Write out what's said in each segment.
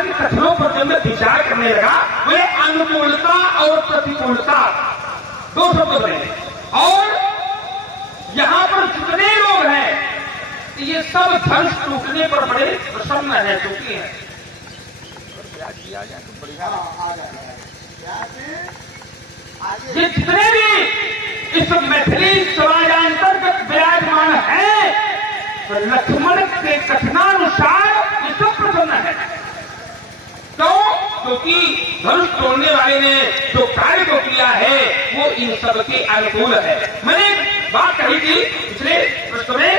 प्रकार के कथनों पर जब मैं विचार करने लगा, बोले अनुकूलता और प्रतिकूलता दो शब्द बने, और यहाँ पर जितने लोग हैं ये सब धर्ष टूटने पर बड़े प्रसन्न है, दुखी है। ये जितने भी इस मैथिली समाजांतर्गत विराजमान है, तो लक्ष्मण के कथनानुसार ये सब प्रसन्न है। क्यों? क्योंकि धनुष तोड़ने वाले ने जो कार्य को किया है वो इन सब के अनुकूल है। मैंने एक बात कही थी पिछले प्रश्न में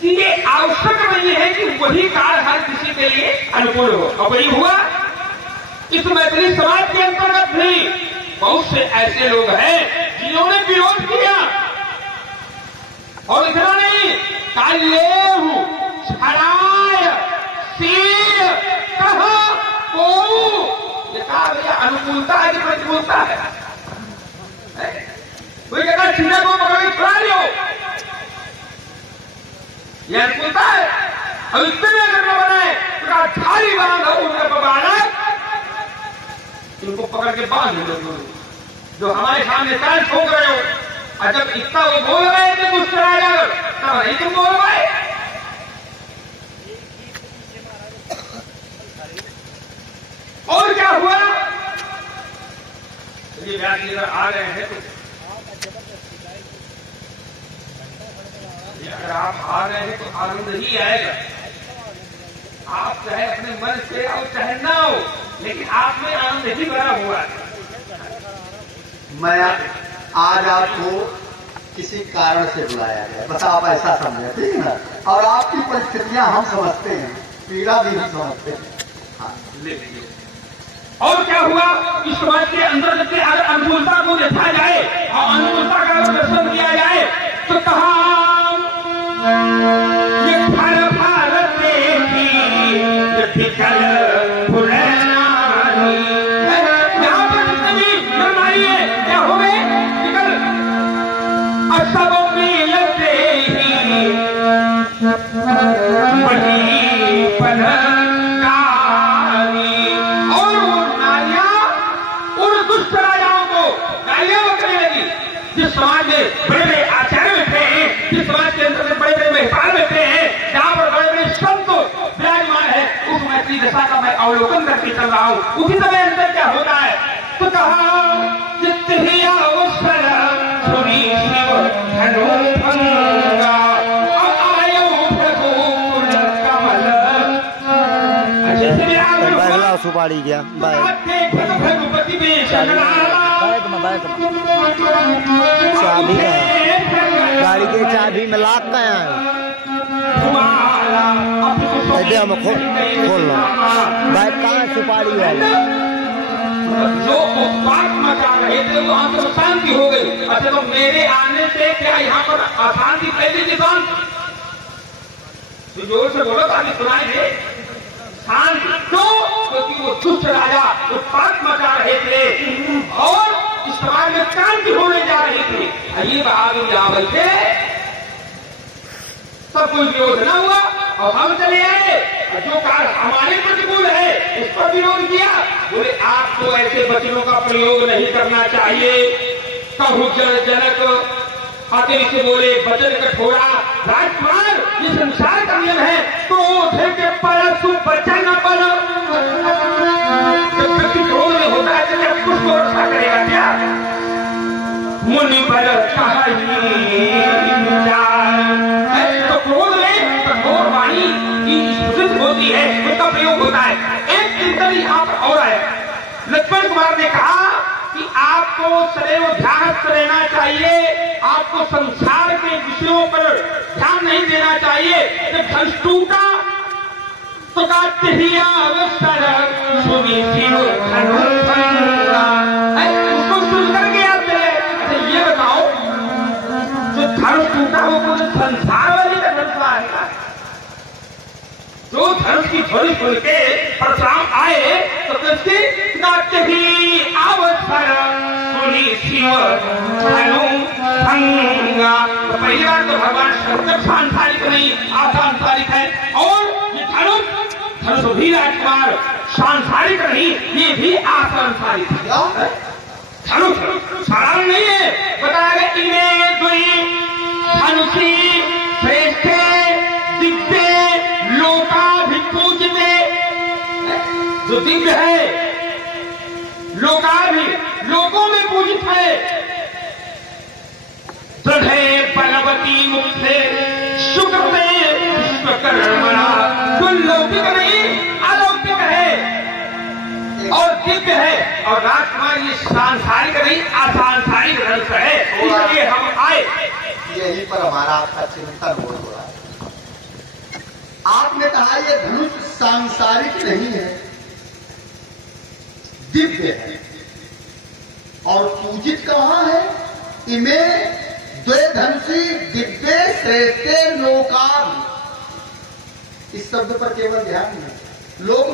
कि ये आवश्यक नहीं है कि वही कार्य हर किसी के लिए अनुकूल हो, और वही हुआ। इस मैथिली समाज के अंतर्गत भी बहुत से ऐसे लोग हैं जिन्होंने विरोध किया, और इतना नहीं, कालेहु छड़ाय सीर कहा को, ये कहा भैया अनुकूलता है कि प्रतिकूलता है? कोई कहता चीजा को पकड़ के छुड़ा लियो, यह अनुकूलता है। अब इतने अगर न बनाए तो थाली बांधो उनका पकाना, इनको पकड़ के बांध दो, जो हमारे सामने कान ठोक रहे हो। और जब इतना वो बोल रहे थे कुछ कराया तब नहीं तुम बोल पाए। और क्या हुआ? ये व्यास अगर आ रहे हैं तो अगर आप आ रहे हैं तो आनंद ही आएगा। आप चाहे अपने मन से आओ चाहे ना हो, लेकिन आप में आनंद ही भरा हुआ है। मैं आज आपको किसी कारण से बुलाया गया, बस आप ऐसा समझे, ठीक है ना? और आपकी परिस्थितियां हम समझते हैं, पीड़ा भी हम समझते हैं। हाँ, ले लीजिए। और क्या हुआ? इस समाज के अंदर जब अनुकूलता को देखा जाए और अनुकूलता का दर्शन किया जाए तो कहा ये फल देखी फिकल फुलनारी, यहाँ पर जितने भी नरनारी है क्या हो गए फिकल, असबों में लगते ही बड़ी पलकारी, और वो नारियां उन दुष्ट राजाओं को गालियां बकने लगी। जिस समाज में बड़े बड़े आचार्य बैठे हैं, जिस समाज के अंदर बड़े बड़े महिपाल बैठे हैं, जहां पर बड़े बड़े संत विराजमान है, उस मैथिली दशा का मैं अवलोकन करके चल रहा हूं। उसी समय अंदर क्या होता है तो कहा जितनी अवसर सुनी शिव धनु भंगा, आयो प्रभु कमल सुपारी गया भगवती में चाबी गाड़ी के चाबी में लाख का है, खोल लो भाई, कहाँ सुपारी है? जो उत्पात मचा रहे थे वहां से शांति हो गई। अच्छा, तो मेरे आने से क्या यहाँ पर अशांति फैली थी? कौन जोर से बोलो ताकि सुनाई दे। शांति क्यों? क्योंकि वो दुष्ट राजा उत्पात मचा रहे थे और इस समाज में क्रांति होने जा रही थी। ये बहादुर जावल थे, सब कोई विरोध न हुआ और हम चले आए। जो कार्य हमारे प्रतिकूल है उस पर विरोध किया। बोले आपको ऐसे वचनों का प्रयोग नहीं करना चाहिए। कहु जनक आते से बोले वचन कठोरा, राजकुमार ये संसार का नियम है, तो के परसु वचन बनो। जब व्यक्ति क्रोध में होता है तो क्या उसको रक्षा करेगा क्या? मुनि बल तो क्रोध में कठोर वाणी की स्थिति होती है, उसका प्रयोग होता है। एक चिंतन यहाँ पर और है। लक्ष्मण कुमार ने कहा कि आपको सदैव ध्यान रहना चाहिए, आपको संसार के विषयों पर ध्यान नहीं देना चाहिए। जब धनुष टूटा तो काटते ही अवसर सुनी शिव धनु भंगा, उसको सुन करके आप चले। अच्छा ये बताओ, जो धनुष टूटा वो कुछ संसार वाली का धनुष आएगा? जो धनुष की ध्वनि सुन के परशुराम आए तो कैसे काटते ही अवसर सुनी शिव धनु भंगा। तो पहली बार तो भगवान शंकर सांसारिक नहीं, आसांसारिक है। और ये धनुष धनुष भी राजकुमार सांसारिक नहीं, ये भी असंसारिक है। धनुष साधारण नहीं है। बताया गया इन्हें दुई धनुषी श्रेष्ठ दिव्य लोकाभिपूजिते, जो दिव्य है लोकों में पूजित है। दृढ़े बलवती मुक्ते शुक्रते विश्वकर्मणा, जो लौकिक नहीं अलौकिक है और दिव्य है। और राजकुमार ये सांसारिक नहीं असांसारिक धनुष है, इसलिए हम आए। यही पर हमारा आपका चिंतन हो रहा है। आपने कहा ये धनुष सांसारिक नहीं है, दिव्य है और पूजित कहाँ है? इमे द्वे धनुषी दिव्य श्रेष्ठे लोकाभ। इस शब्द पर केवल ध्यान नहीं। लोक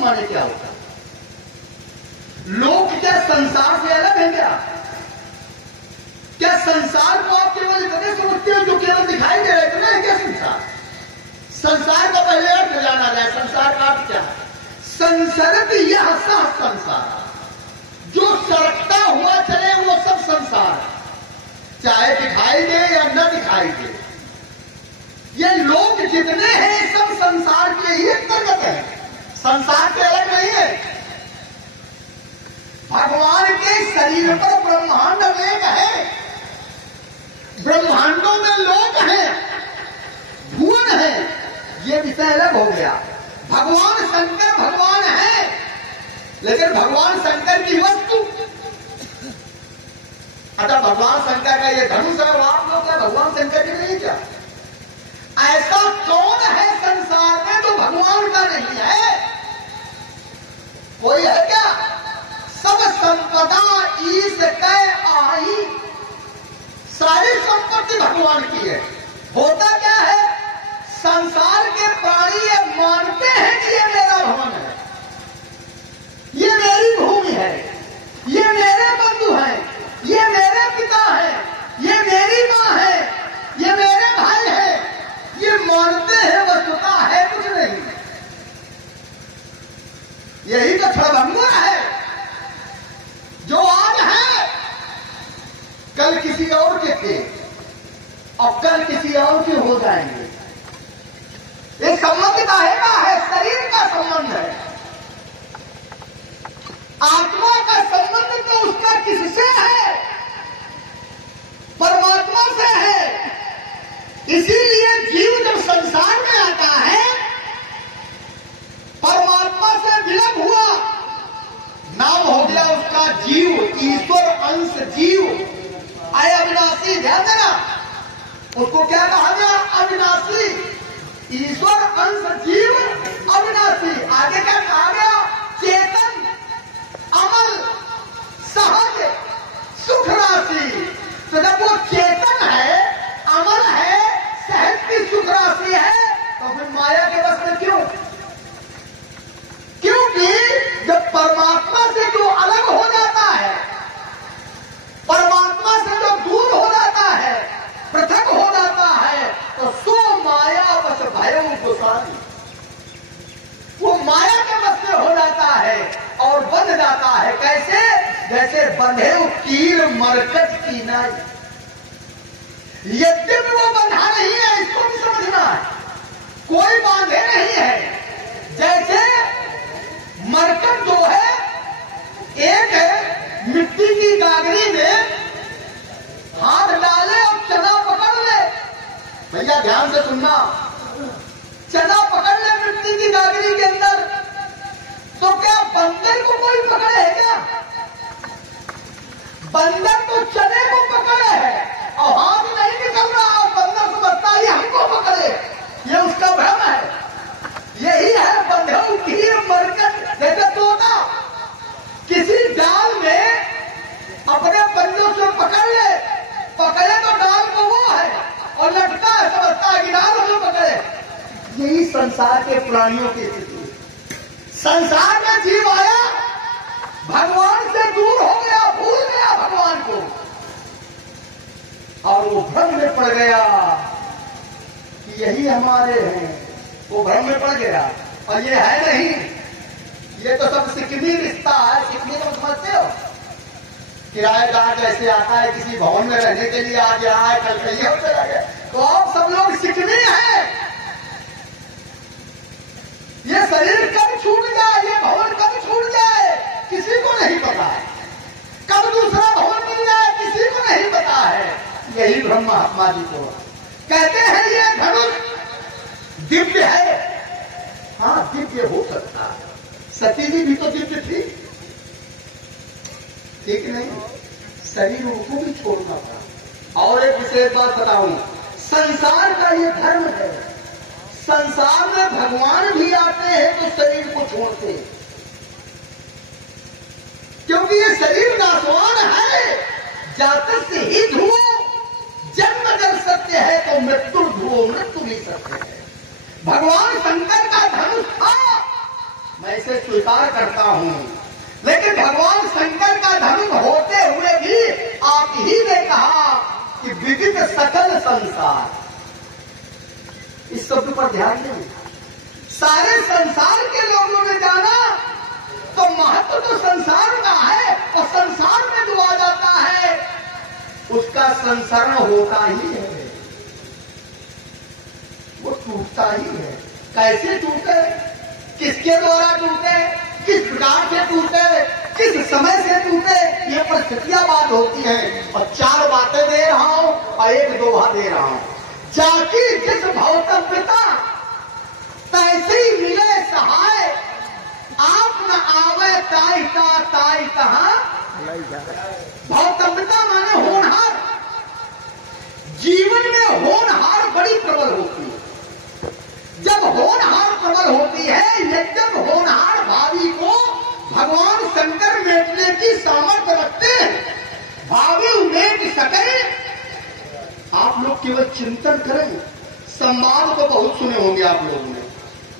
माने क्या होता है? लोक क्या संसार से अलग है क्या संसार को आप केवल इतने समझते हो जो केवल दिखाई दे रहा है? इतना है क्या संसार? संसार का पहले अर्थ जाना जाए। संसार का अर्थ क्या है? संसरत यह सह संसार, जो सरकता हुआ चले वो सब संसार है, चाहे दिखाई दे या न दिखाई दे। ये लोग जितने हैं सब संसार के ही अंतर्गत है, संसार से अलग नहीं है। भगवान के शरीर पर ब्रह्मांड अनेक है, ब्रह्मांडों में लोक हैं, भुवन है, ये विषय अलग हो गया। भगवान शंकर भगवान है, लेकिन भगवान शंकर की वस्तु, अतः भगवान शंकर का ये धनुष है, आप लोग क्या भगवान शंकर की नहीं? क्या ऐसा कौन है संसार में जो भगवान का नहीं है? कोई है क्या? सब संपदा ईश कै आई, सारी संपत्ति भगवान की है। होता क्या है? संसार के प्राणी ये मानते हैं कि ये मेरा भवन है, ये मेरी भूमि है, ये मेरे बंधु हैं, ये मेरे पिता हैं, ये मेरी मां है, ये मेरे भाई है, ये मानते हैं। वस्तुता है कुछ नहीं। यही तो क्षणभंगुर है, जो आज है कल किसी और के थे और कल किसी और के हो जाएंगे। ये संबंध काहेगा है? शरीर का संबंध है। आत्मा का संबंध तो उसका किससे है? परमात्मा से है। इसीलिए जीव जब संसार में आता है परमात्मा से विलग हुआ, नाम हो गया उसका जीव, ईश्वर अंश जीव। आए अविनाशी, ध्यान देना, उसको क्या कहा गया? अविनाशी, ईश्वर अंश जीव अविनाशी। आगे क्या कहा गया? चेतन, अमल, सहज, सुख राशि। तो जब वो चेतन है, अमल है, सहज की सुख राशि है, तो फिर माया के बस में क्यों? क्योंकि जब परमात्मा से जो अलग हो जाता है, परमात्मा से जो दूर हो जाता है, पृथक हो जाता है, तो सो माया बस भयो गुसानी, वो माया के बस में हो जाता है और बंध जाता है। कैसे? जैसे बंधे कीर मरकट की नाई। यद्यपि वो बंधा नहीं है, इसको भी समझना है, कोई बांधे नहीं है। जैसे मरकट जो है, एक है मिट्टी की गागरी में हाथ डाले और चना पकड़ ले। भैया ध्यान से सुनना, चना पकड़ ले मिट्टी की गागरी के अंदर, तो क्या बंदर को कोई पकड़े है क्या? बंदर तो चने को पकड़े है और हाथ नहीं निकल रहा, और बंदर समझता है हमको पकड़े, ये उसका भ्रम है। यही है बंधु कीर मरकट। जैसे तोता किसी डाल में अपने पंजों से पकड़ ले, पकड़े तो डाल को वो है और लटका है, समझता है कि डाल हमें पकड़े। यही संसार के प्राणियों की स्थिति। संसार में जीव आया, भगवान से दूर हो गया, भूल गया भगवान को, और वो भ्रम में पड़ गया कि यही हमारे हैं। वो भ्रम में पड़ गया और ये है नहीं, ये तो सब सिकनी रिश्ता है। सिकनी को समझते हो? किराएदार जैसे आता है किसी भवन में रहने के लिए, आज यहाँ है कल कहीं और चला गया, तो आप सब लोग सिकनी हैं। ये शरीर कब छूट जाए, ये भवन कब छूट जाए, किसी को नहीं पता है। कब दूसरा भवन मिल जाए, किसी को नहीं पता है। यही ब्रह्म महात्मा जी को कहते हैं ये धनुष दिव्य है। हाँ, दिव्य हो सकता है। सती जी भी तो दिव्य थी, ठीक नहीं? शरीर उनको भी छोड़ना पड़ा। और एक विशेष बात बताऊं, संसार का ये धर्म है। संसार में भगवान भी आते हैं तो शरीर को छोड़ते हैं, क्योंकि ये शरीर नाशवान है। जाते से ही ध्रुवो, जन्म अगर सत्य है तो मृत्यु ध्रुवो, मृत्यु भी सत्य है। भगवान शंकर का धनुष था, मैं इसे स्वीकार करता हूं, लेकिन भगवान शंकर का धनुष होते हुए भी आप ही ने कहा कि विविध सकल संसार। इस शब्द पर ध्यान दें। सारे संसार के लोगों ने जाना तो महत्व तो संसार का है, और संसार में जो आ जाता है उसका संसरण होता ही है, वो टूटता ही है। कैसे टूटे, किसके द्वारा टूटे, किस प्रकार से टूटे, किस समय से टूटे, ये परिस्थितियां बात होती हैं। और चार बातें दे रहा हूं और एक दोहा दे रहा हूं। जाकी जिस भौतव्यता तैसे ही मिले सहाय, आप न आवे ताईता ताई कहां। भौतव्यता माने होनहार। जीवन में होनहार बड़ी प्रबल होती है। जब होनहार प्रबल होती है, यद्यप होनहार भावी को भगवान शंकर मेटने की सामर्थ्य रखते हैं, भावी मेट सके। आप लोग केवल चिंतन करें। संवाद तो बहुत सुने होंगे आप लोगों ने,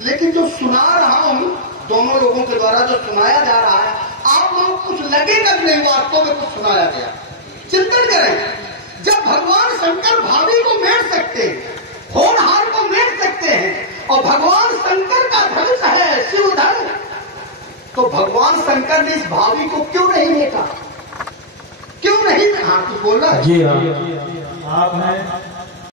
लेकिन जो सुना रहा हूं, दोनों लोगों के द्वारा जो सुनाया जा रहा है, आप लोग कुछ लगेगा नहीं वास्तव में कुछ सुनाया गया। चिंतन करें। जब भगवान शंकर भावी को मेट सकते हैं, होनहार को मेट सकते हैं, और भगवान शंकर का धनुष है शिव धनुष, तो भगवान शंकर ने इस भावी को क्यों नहीं मेटा, क्यों नहीं? हाँ, तो बोल रहा है। जी हाँ, आपने